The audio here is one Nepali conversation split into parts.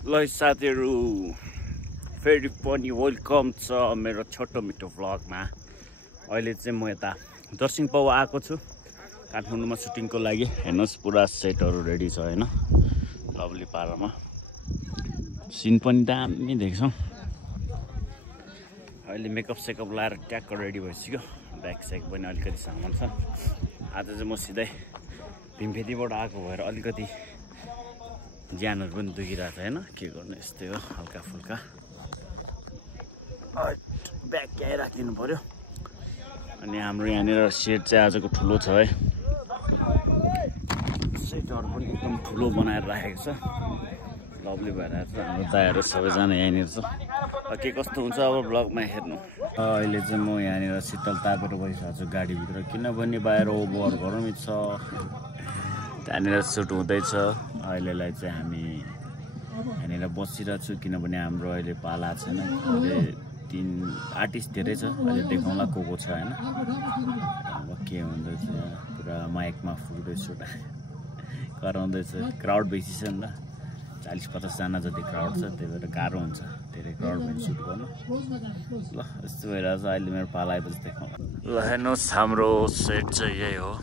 ल साथीहरु फेरि पनि वेलकम छ मेरो छोटो मिठो भ्लगमा। अहिले चाहिँ म यता दर्शन पाउ आएको छु काठमाडौँमा सुटिङको लागि। हेर्नुस् पुरा सेटहरु रेडी छ हैन, लभली पारामा सिन पनि दामी देख्छौ। अहिले मेकअप सेकअप लाएर ट्याक्क रेडी भइसक्यो, ब्याग सेक पनि अलिकति सामान छ। आज चाहिँ म सिधै भीमफेदीबाट आएको भएर अलिकति ज्यानहरु पनि दुखिरहेछ हैन, के गर्नु यस्तै हो हल्का फुल्का। ब्याग क्याइ राखिदिनु पर्यो। अनि हाम्रो यहाँनिर सेट चाहिँ आजको ठुलो छ है, सेटहरु पनि एकदम ठुलो बनाएर राखेको छ, लभली भएर छ। हाम्रो दाइहरु सबैजना यहाँनिर छ। के कस्तो हुन्छ अब ब्लगमा हेर्नु। अहिले चाहिँ म यहाँनिर शीतल तापेर बसिरहेको छु गाडीभित्र, किनभने बाहिर ओभर गरमै छ। त्यहाँनिर सुट हुँदैछ। अहिलेलाई चाहिँ हामी यहाँनिर बसिरहेको छु किनभने हाम्रो अहिले पाला छैन। अहिले 3 आर्टिस्ट धेरै छ, अहिले देखाउँला को छ हैन। अब के हुँदैछ पुरा माइकमा फुल्दै सुट गराउँदैछ। क्राउड बेसी छ नि त, 40-50 जना जति क्राउड छ, त्यही भएर गाह्रो हुन्छ धेरै क्राउड भएर सुट गर्नु। ल यस्तो भइरहेछ। अहिले मेरो पाला आएपछि देखाउँला। ल हेर्नुहोस् हाम्रो सेट चाहिँ यही हो,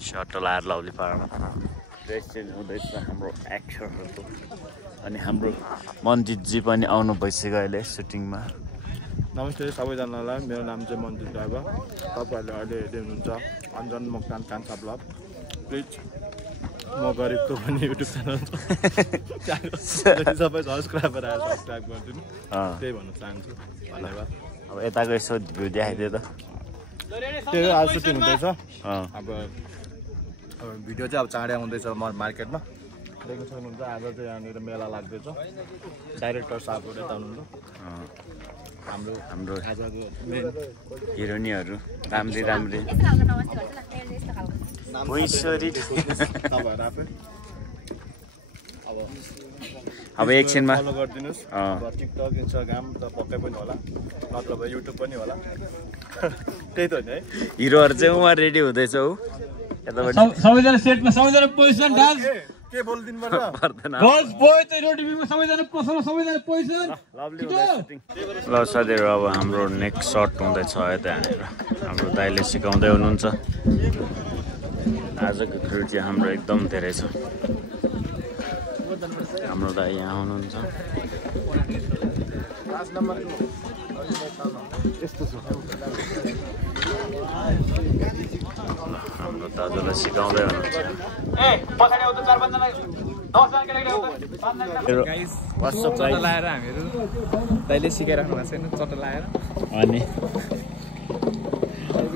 सटल आएर लभली पारामा ड्रेस चेन्ज हुँदैछ हाम्रो एक्टरहरुको। अनि हाम्रो मनजितजी पनि आउनु भइसक्यो अहिले सुटिङमा। नमस्ते सबैजनालाई, मेरो नाम चाहिँ मनजित ड्राइभर। तपाईहरुले अहिले हेर्दै हुनुहुन्छ अन्जन मोक्तान कान्छा ब्लग। प्लिज म गरिबको पनि युट्युब च्यानल सबै सब्स्क्राइबर आएर सब्स्क्राइब गरिदिनु, त्यही भन्न चाहन्छु। धन्यवाद। अब यताको यसो भ्यू देखाइदियो त। त्यो आज सुटिङ हुँदैछ। अब भिडियो चाहिँ अब चाँडै आउँदैछ मार्केटमा, देख्न सक्नुहुन्छ। आज चाहिँ यहाँनिर मेला लाग्दैछ। डाइरेक्टर साहबहरू यता हुनुहुन्छ। हाम्रो आजको मेन हिरोइनहरु राम्री राम्री भुइँसरी तपाईहरु आफै अब एकछिनमा फलो गरिदिनुस्। टिकटक इन्स्टाग्राम त पक्कै पनि होला, मतलब युट्युब पनि होला। त्यही त हो नि है, हिरोहरु चाहिँ उहाँ रेडी हुँदैछ हौ यताबाट। सबैजना सेटमा, सबैजना पोजिसन डान्स के बोल्दिनु पर्दैन। गर्ल्स बोय चाहिँ रोटी बिमा सबैजना पोजिसन, सबैजना पोजिसन। लभली हुँदैछ सुटिङ। ल साथीहरु अब हाम्रो नेक्स्ट शट हुँदैछ त्यहाँनिर। हाम्रो दाइले सिकाउँदै हुनुहुन्छ। आजको क्रू चाहिँ हाम्रो एकदम धेरै छ। हाम्रो दाइ यहाँ हुनुहुन्छ। हाम्रो दाजुलाई सिकाउँदै हुनुहुन्छ। लाएर हामीहरू दाइले सिकाइराख्नु भएको छैन, चट्टा लाएर। अनि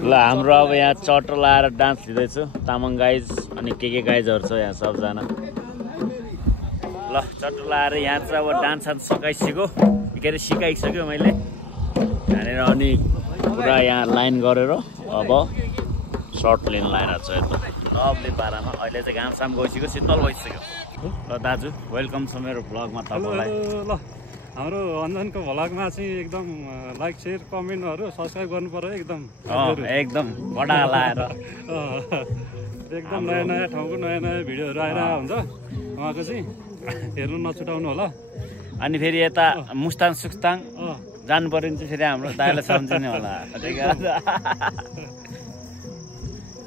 ल हाम्रो अब यहाँ चट्टा लाएर डान्स लिँदैछु। तामाङ गाइज अनि के गाइजहरू छ यहाँ सबजना। ल चट्टा लाएर यहाँ चाहिँ अब डान्स सकाइसक्यो, के अरे सिकाइसक्यो मैले यहाँनिर। अनि पुरा यहाँ लाइन गरेर अब सर्ट लिन लगाएर छ यता लभली पारामा। अहिले चाहिँ घामसाम गइसक्यो, शीतल भइसक्यो। ल दाजु वेलकम छ मेरो भ्लगमा तपाईँलाई। ल हाम्रो अन्जनको भ्लगमा चाहिँ एकदम लाइक सेयर कमेन्टहरू सब्सक्राइब गर्नु पर्यो एकदम एकदम बडा लाएर। एकदम नयाँ नयाँ ठाउँको नयाँ नयाँ भिडियोहरू आइरहेको हुन्छ उहाँको चाहिँ, हेर्नु नछुटाउनु होला। अनि फेरि यता मुस्ताङ सुस्ताङ जानु पर्यो भने चाहिँ फेरि हाम्रो दाइलाई सम्झिने होला।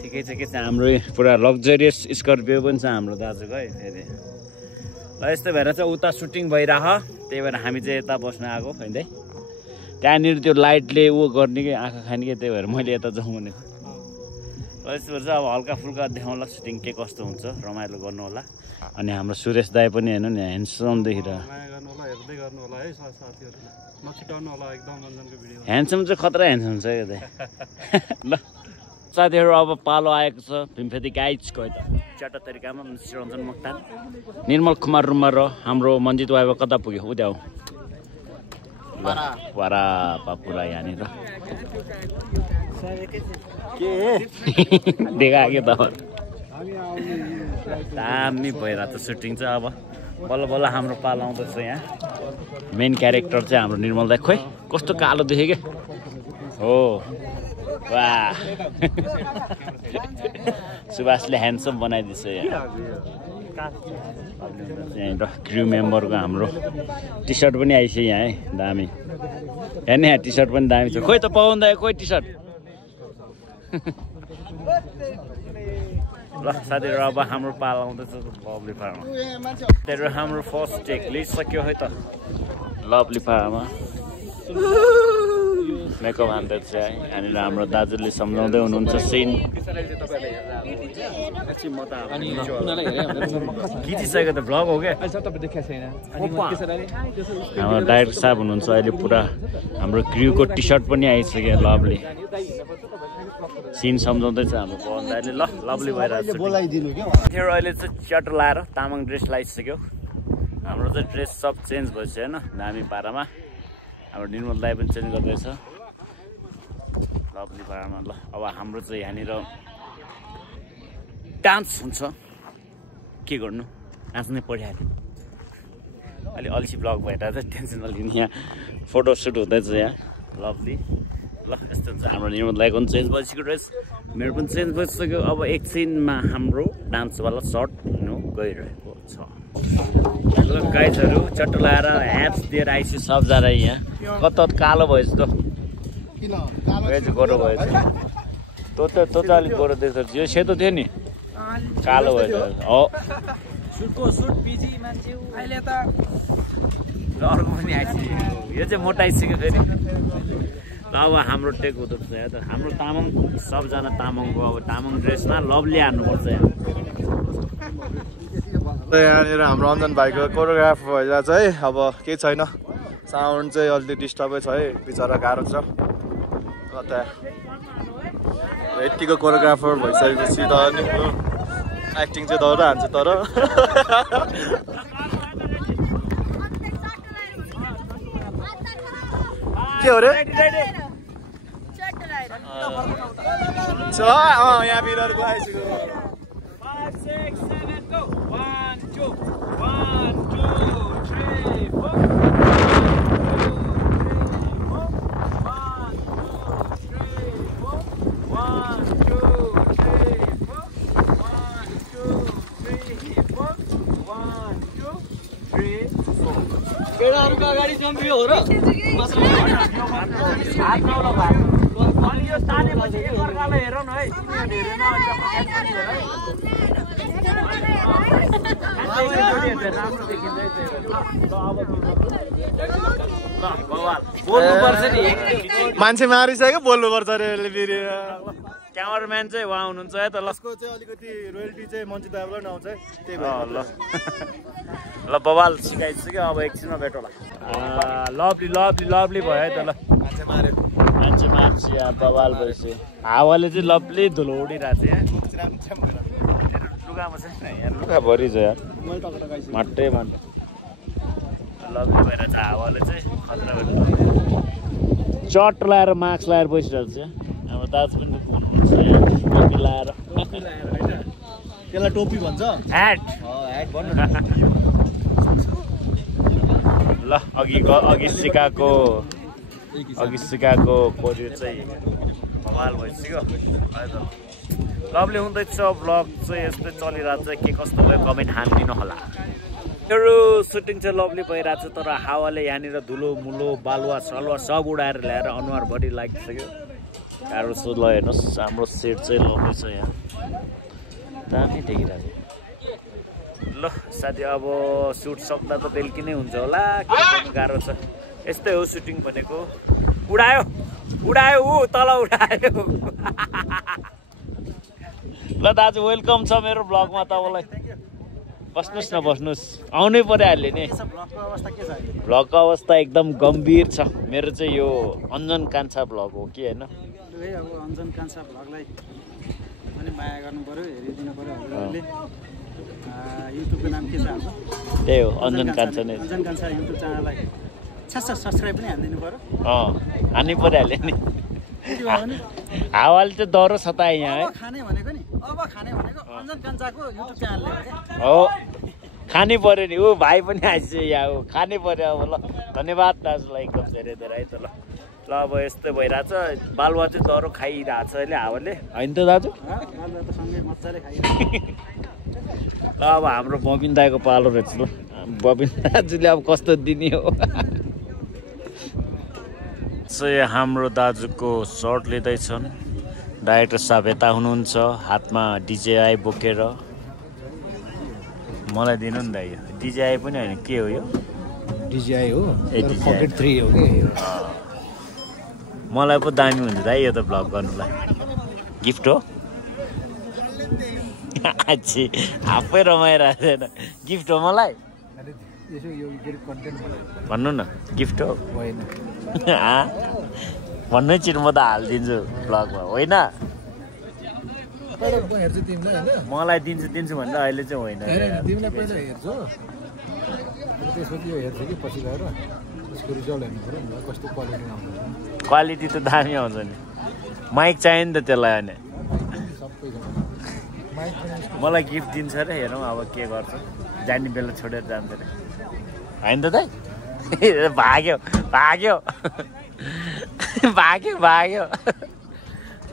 ठिकै छ। के छ हाम्रो पुरा लग्जरियस स्कर्पियो पनि छ हाम्रो दाजुको है फेरि। ल यस्तो भएर चाहिँ उता सुटिङ भइरह, त्यही भएर हामी चाहिँ यता बस्न आएको है। त्यहाँनिर त्यो लाइटले ऊ गर्ने कि आँखा खाने कि, त्यही भएर मैले यता जाउँ भनेको। ल यस्तो भएर चाहिँ अब हल्का फुल्का देखाउँला सुटिङ के कस्तो हुन्छ, रमाइलो गर्नु होला। अनि हाम्रो सुरेश दाई पनि हेर्नु नि ह्यान्डसम देखिरह। हेर्दै गर्नु होला है साथीहरूलाई, नछुटाउनु होला एकदम अन्जनको भिडियो। ह्यान्डसम चाहिँ खतरा ह्यान्डसम छ यो दाइ। ल साथीहरु अब पालो आएको छ भीमफेदी गाइजको यता चारवटा तरिकामा। रञ्जन मोक्तान, निर्मल कुमार रुमर र हाम्रो मनजित वाइबा कता पुग्यो उद्याउ वारा पापुरा यहाँनिर के देखायो त। दामी भइरहेको छ सुटिङ चाहिँ। अब बल्ल बल्ल हाम्रो पालो आउँदैछ यहाँ। मेन क्यारेक्टर चाहिँ हाम्रो निर्मल दाइ। खोइ कस्तो कालो देख्यो क्या हो, वाह सुभाषले ह्यान्डसम बनाइदिन्छ यहाँ। यहाँनिर क्र्यु मेम्बरको हाम्रो टी सर्ट पनि आइसक्यो यहाँ है दामी हेर्ने यहाँ टी सर्ट पनि दामी छ खोइ त पाउँदा खोइ टी सर्ट ल साथीहरू अब हाम्रो पाल आउँदैछ लभली फार्ममा त्यहाँबाट हाम्रो फर्स्ट टेक लिइसक्यो है त लभली फार्ममा मेकअप हान्दै छ है यहाँनिर हाम्रो दाजुले सम्झाउँदै हुनुहुन्छ सिन खिचिसकेको त भ्लग हो क्या हाम्रो डाइरेक्टर साहब हुनुहुन्छ अहिले पुरा हाम्रो क्र्युको टी सर्ट पनि आइसक्यो लभली सिन सम्झाउँदैछ हाम्रो पवन दाइले ल लभली भइरहेको छ अहिले चाहिँ च्याटर लाएर तामाङ ड्रेस लगाइसक्यो हाम्रो चाहिँ ड्रेस सब चेन्ज भइसक्यो होइन दामी पारामा हाम्रो निर्मल दाई पनि चेन्ज गर्दैछ लभली पारामा ल अब हाम्रो चाहिँ यहाँनिर डान्स हुन्छ के गर्नु नाच्नै परिहाल्यो अहिले अल्छी ब्लग भएर चाहिँ टेन्सन नलिनु यहाँ फोटोसुट हुँदैछ यहाँ लभली ल यस्तो हुन्छ हाम्रो निर्मल दाईको पनि चेन्ज भइसक्यो ड्रेस मेरो पनि चेन्ज भइसक्यो अब एकछिनमा हाम्रो डान्सवाला सर्ट हुनु गइरहेको छ ल गाइजहरू चट्टो लाएर ह्याप्स दिएर आइसक्यो सबजना यहाँ कता कालो भएछ त गोरो भएछ तँ त अलिक गोरो देख्छ यो सेतो थियो नि कालो भएछ हो अर्को पनि आइसक्यो यो चाहिँ मोटाइसक्यो फेरि अब हाम्रो टेक हुँदैछ यहाँ त हाम्रो तामाङ सबजना तामाङको अब तामाङ ड्रेसमा लभली हान्नुपर्छ यहाँनिर हाम्रो अञ्जन भाइको कोरियोग्राफ भइरहेको छ है अब केही छैन साउन्ड चाहिँ अलिकति डिस्टर्बै छ है बिचरा गाह्रो छ यतिको कोरियोग्राफर भइसकेपछि त नि एक्टिङ चाहिँ दौड हान्छ तर के हो रे यहाँ बिरहरूको आइसक्यो 5, 6, 7, go! 1, 2, 3, 4. 1, 2, 3, 4. 1, 2, 3, 4. 1, 2, 3, 4. अगाडि जम्पियो हो र हात नौलो भयो अनि यो तानेपछि एकअर्कालाई हेरौँ न है मान्छे मारिसक्यो बोल्नुपर्छ अरे फेरि क्यामराम्यान चाहिँ उहाँ हुनुहुन्छ है त लसको चाहिँ अलिकति रोयल्टी चाहिँ मन्ची दाइबाट नै आउँछ है त्यही भएर ल ल बवाल सिकाइसक्यो अब एकछिनमा भेटौँला लभली लभली लभली भयो है त ल मान्छे मार्यो मान्छे मार्छ यहाँ बवाल भएपछि हावाले चाहिँ लभली धुलो उडिरहेको छ यहाँ लुगामा छ यहाँ लुगाभरि छ यार माट्टै माट्टै लभली भइरहेछ हावाले चाहिँ खतरा चट लगाएर मास्क लगाएर बसिरहेको छ अब दाजु पनि टोपी लगाएर त्यसलाई टोपी भन्छ ह्याट ह्याट भन्नु ल अघि सिकाएको कोरियो चाहिँ कमाल भइसक्यो लभली हुँदैछ ब्लग चाहिँ यस्तै चलिरहेको छ के कस्तो भयो कमेन्ट हानिदिनु होला मेरो सुटिङ चाहिँ लभली भइरहेको छ तर हावाले यहाँनिर धुलो मुलो बालुवा सलुवा सब उडाएर ल्याएर अनुहारभरि लागिसक्यो गाह्रो छ ल हेर्नुहोस् हाम्रो सेट चाहिँ लभली छ यहाँ दामी देखिरहेको ल साथी अब सुट सक्दा त बेलुकी नै हुन्छ होला के गर्नु गाह्रो छ यस्तै हो सुटिङ भनेको उडायो ऊ तल उडायो ल दाजु वेलकम छ मेरो ब्लगमा तपाईँलाई बस्नुहोस् न बस्नुहोस् आउनै परिहाल्यो नि ब्लगको अवस्था एकदम गम्भीर छ मेरो चाहिँ यो अञ्जन कान्छा ब्लग हो कि होइन अब अञ्जन कान्छा ब्लगलाई पनि माया गर्नु पर्यो हेरिदिनु पर्यो हजुरहरूले युट्युबको नाम के छ हाम्रो त्यही हो अञ्जन कान्छा नै अञ्जन कान्छा युट्युब च्यानललाई सब्सक्राइब पनि हानिदिनु पर्यो हान्नै परिहाल्यो नि हावाले चाहिँ डह्रो छ त यहाँ है खाने भनेको अञ्जन कान्छाको युट्युब च्यानलले हो खानै पर्यो नि ऊ भाइ पनि आइसक्यो यहाँ ऊ खानै पर्यो अब ल धन्यवाद दाजुलाई एकदम धेरै धेरै है त ल अब यस्तै भइरहेछ बालुवा चाहिँ डह्रो खाइरहेको छ अहिले हावाले होइन त दाजु सँगै मजाले खाइरहेको अब हाम्रो बबिन दाईको पालो रहेछ ल बबिन दाजुले अब कस्तो दिने हो हाम्रो दाजुको सर्ट लिँदैछन् डाइरेक्टर साहब यता हुनुहुन्छ हातमा डिजेआई बोकेर मलाई दिनु नि दाइ डिजेआई पनि होइन के हो यो डिजिआई हो पकेट 3 हो कि मलाई पो दामी हुन्छ दाइ यो त भ्लग गर्नुलाई गिफ्ट हो आछि आफै रमाइरहेको छैन गिफ्ट हो मलाई भन्नु न गिफ्ट हो होइन भन्नै चिट म त हालिदिन्छु भ्लगमा होइन मलाई दिन्छु भन्दा अहिले चाहिँ होइन तिमीलाई पहिला हेर्छु त्यसपछि यो हेर्छु कि पछि गएर त्यसको रिजल्ट हेर्नु पऱ्यो नि कस्तो क्वालिटी आउँछ क्वालिटी त दामी आउँछ नि माइक चाहियो नि त त्यसलाई अनि मलाई गिफ्ट दिन्छ र हेरौँ अब के गर्छ जाने बेला छोडेर जान्छ अरे होइन त दाइ भाग्यो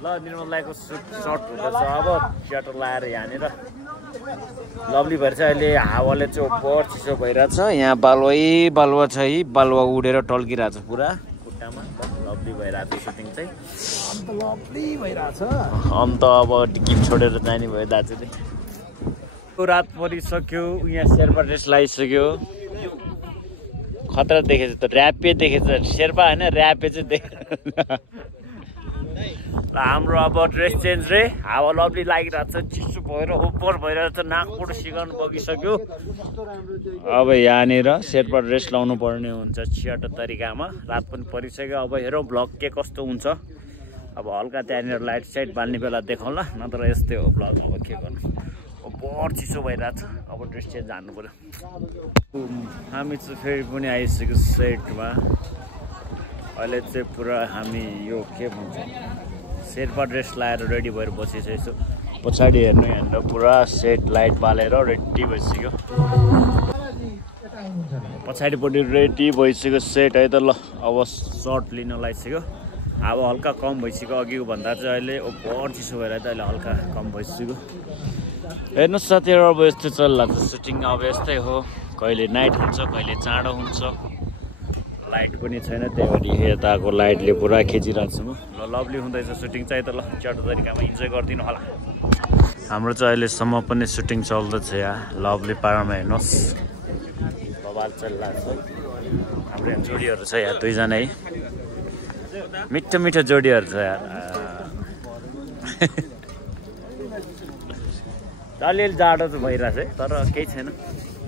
ल निर्मल दाइको सर्ट हुँदैछ अब स्वेटर लाएर यहाँनिर लभली भएर चाहिँ अहिले हावाले चाहिँ ओभर चिसो भइरहेछ यहाँ बालुवा छ है बालुवा उडेर टल्किरहेछ पुरा खुट्टामा लभली भइरहेछ सुटिङ चाहिँ लभली भइरहेछ अन्त अब गिफ्ट छोडेर जाने भयो दाजुले रात परिसक्यो यहाँ शेर्पा ड्रेस लगाइसक्यो खतरा देखेछ त ऱ्यापे देखेछ शेर्पा होइन ऱ्यापे चाहिँ देखेछ हाम्रो अब ड्रेस चेन्ज रे हावा लभली लागिरहेको छ चिसो भएर ओभर भइरहेको छ नाकबाट सिकाउनु बगिसक्यो अब यहाँनिर शेर्पा ड्रेस लाउनु पर्ने हुन्छ छिटो तरिकामा रात पनि परिसक्यो अब हेरौँ भ्लग के कस्तो हुन्छ अब हल्का त्यहाँनिर लाइट साइट बाल्ने बेला देखाउँला नत्र यस्तै हो भ्लग अब के गर्नु ओभर चिसो भइरहेको छ अब ड्रेस चेन्ज हान्नु पऱ्यो हामी चाहिँ फेरि पनि आइसक्यो सेटमा अहिले चाहिँ पुरा हामी यो के भन्छ शेर्पा ड्रेस लाएर रेडी भएर बसिसकेको छु पछाडि हेर्नु यहाँनिर पुरा सेट लाइट बालेर रेडी भइसक्यो पछाडिपट्टि रेडी भइसक्यो सेट है त ल अब सर्ट लिन लागिसक्यो अब हल्का कम भइसक्यो अघिको भन्दा चाहिँ अहिले ओभर चिसो भएर त अहिले हल्का कम भइसक्यो हेर्नुहोस् साथीहरू अब यस्तै चल्ला सुटिङ अब यस्तै हो कहिले नाइट हुन्छ कहिले चाँडो हुन्छ लाइट पनि छैन त्यही भएर यताको लाइटले पुरा खिचिरहेको छु म ल लभली हुँदैछ सुटिङ चाहिँ त ल चटो तरिकामा इन्जोय गरिदिनु होला हाम्रो चाहिँ अहिलेसम्म पनि सुटिङ चल्दैछ यहाँ लभली पारामा हेर्नुहोस् बवाल चलिरहेको छ हाम्रो यहाँ जोडीहरू छ यहाँ दुईजना है मिठो जोडीहरू छ यहाँ अलिअलि जाडो चाहिँ भइरहेछ है तर केही छैन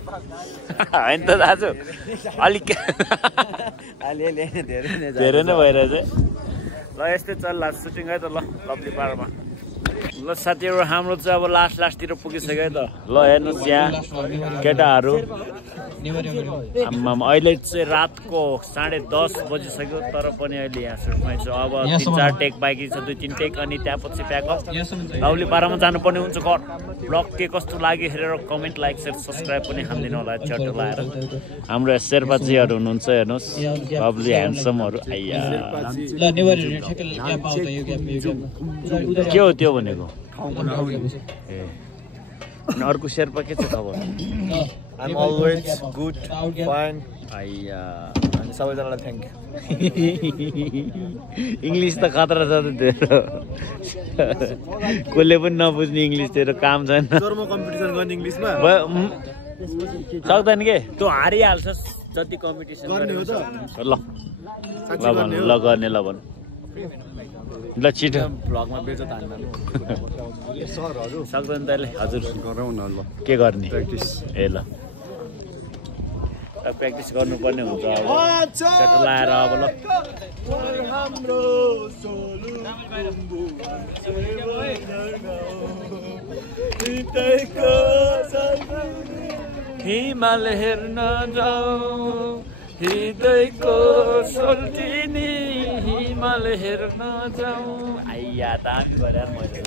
होइन त दाजु अलिक धेरै नै भइरहेछ ल यस्तै चल्ला सुटिङ है त ल लभली पारामा ल साथीहरू हाम्रो चाहिँ अब लास्टतिर पुगिसक्यो है त ल हेर्नुहोस् यहाँ केटाहरू अहिले चाहिँ रातको 10:30 बजिसक्यो तर पनि अहिले यहाँ सुटमै छ अब 3-4 टेक बाँकी छ 2-3 टेक अनि त्यसपछि प्याकअप लभली पारामा जानुपर्ने हुन्छ घर ब्लग के कस्तो लाग्यो हेरेर कमेन्ट लाइक सेयर सब्सक्राइब पनि हालिदिनु होला चट्टो लाएर हाम्रो शेर्पाजीहरू हुनुहुन्छ हेर्नुहोस् लभली ह्यान्डसमहरू आइया के हो त्यो भनेको ए अनि अर्को शेर्पा के छ खबर I'm always good, fine. आइया अनि सबैजनालाई थ्याङ्क यू इङ्ग्लिस त खतरा छ त तेरो कसले पनि नबुझ्ने इङ्ग्लिस तेरो काम छैन म कम्पिटिसन गर्ने इङ्ग्लिसमा सक्दैन के तँ हारिहाल्छस् जति कम्पिटिसन गर्ने हो त ल गर्ने ल भन्नु ल छिटो भ्लगमा बेइज्जत हान्न सरहरु सक्दैन तैँले हजुर गरौँ न ल के गर्ने प्र्याक्टिस ए ल प्र्याक्टिस गर्नुपर्ने हुन्छ अब चट्टो लाएर अब ल हिमाल हेर्न जाऊ हृदयको सोल्टिनी हिमाल हेर्न जाऊ आइया दामी गरेर मैले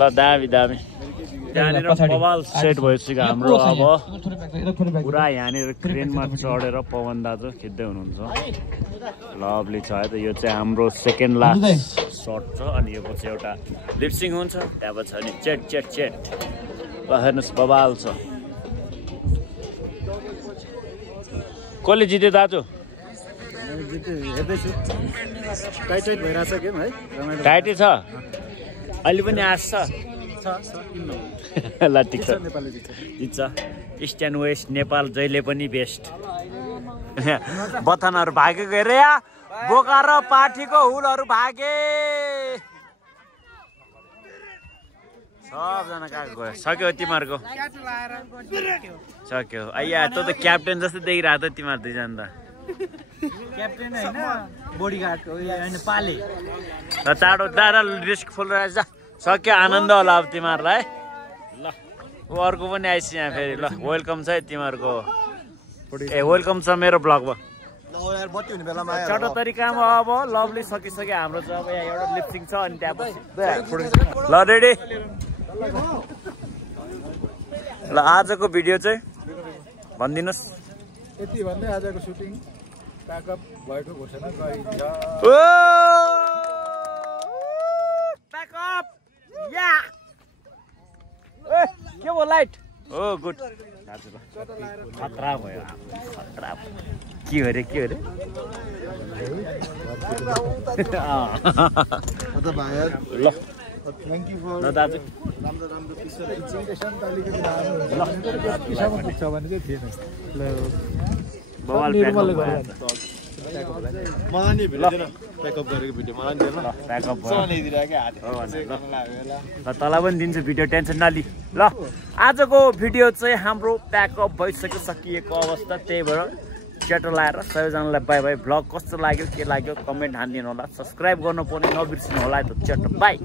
ल दामी त्यहाँनिर पवाल सेट भइसक्यो हाम्रो अब पुरा यहाँनिर क्रेनमा चढेर पवन दाजु खिच्दै हुनुहुन्छ लभली छ है त यो चाहिँ हाम्रो सेकेन्ड लास्ट सर्ट छ अनि यो पछि एउटा लिपसिङ हुन्छ त्यहाँपछि अनि चेट ल हेर्नुहोस् बबाल छ। कसले जित्यो दाजु? हेर्दैछु टाइट भइरहेछ गेम है, टाइटै छ अहिले पनि आश छ। ल ठिक छ, जित्छ। इस्टर्न वेस्ट नेपाल जहिले पनि बेस्ट। बथानहरू भागेको हेरे या बोका र पाठीको हुलहरू भागे। सबजना कहाँ गयो? सक्यो तिमीहरूको? सक्यो। अಯ್या त क्याप्टेन जस्तो देखिरहेको त तिमीहरू दुईजना त। क्याप्टेन हैन बडीगार्ड हो हैन पाले। ल चाँडो दारा रिस्क फुल रहेछ। सक्यो, आनन्द होला अब तिमीहरूलाई। ल ऊ अर्को पनि आइस यहाँ फेरि। ल वेलकम छ है तिमीहरूको। ए वेलकम छ मेरो ब्लगमा। छोटो तरिकामा अब लभली सकिसक्यो हाम्रो चाहिँ। अब यहाँ एउटा लिप्सिङ छ अनि त्यहाँ ल रेडी। ल आजको भिडियो चाहिँ भनिदिनुहोस्। यति भन्दै आजको सुटिङ प्याकअप भएको घोषणा गरिन्छ। प्याकअप या के भयो लाइट? हो गुड। खतरा भयो, खतरा के हो रे, के हो रे? ल थ्याङ्क यू फर ल दाजु। राम्रो राम्रो पिक्चर प्रेजेन्टेसन त अलिकति राम्रो पिसामा पुग्छ भने चाहिँ थिएन। ल बवाल मलाई नि भिडियो प्याकअप गरेको भिडियो मलाई नि दिएन। प्याकअप बनाइदिरहेको हात ल तँलाई पनि दिन्छु भिडियो, टेन्सन नलि। ल आजको भिडियो चाहिँ हाम्रो प्याकअप भइसक्यो, सकिएको अवस्था। त्यही भएर च्याटो लाएर सबैजनालाई बाई बाई। भ्लग कस्तो लाग्यो, के लाग्यो कमेन्ट हानिदिनु होला। सब्सक्राइब गर्नु पनि नबिर्सिनु होला। च्याटो बाई।